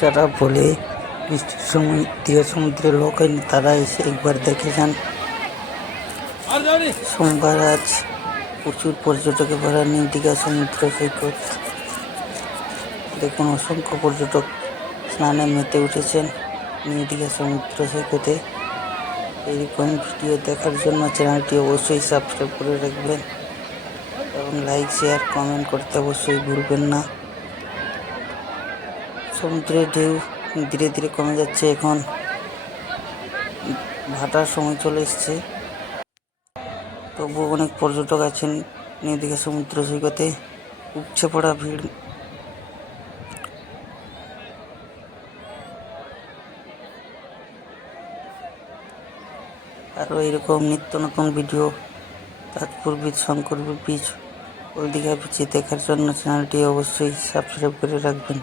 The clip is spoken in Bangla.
যারা বলে বৃষ্টির সময় দীঘা সমুদ্রে লোক হয়নি, তারা এসে একবার দেখে যান। সোমবার আজ প্রচুর পর্যটকে ভরা নিউ দীঘা সমুদ্র সৈকত। দেখুন, অসংখ্য পর্যটক স্নানে মেতে উঠেছেন নিউ দীঘা সমুদ্র সৈকতে। এইরকম ভিডিও দেখার জন্য চ্যানেলটি অবশ্যই সাবস্ক্রাইব করে রাখবেন এবং লাইক, শেয়ার, কমেন্ট করতে অবশ্যই ভুলবেন না। সমুদ্রের ঢেউ ধীরে ধীরে কমে যাচ্ছে। এখন ভাটার সময় চলে এসছে, তবু অনেক পর্যটক আছেন নিউ দীঘা সমুদ্র সৈকতে। উপচে পড়া ভিড়। আরও এরকম নিত্য নতুন video Tajpur beach, Shankar beach, old Digha বিচে দেখার জন্য চ্যানেলটি অবশ্যই সাবস্ক্রাইব করে রাখবেন।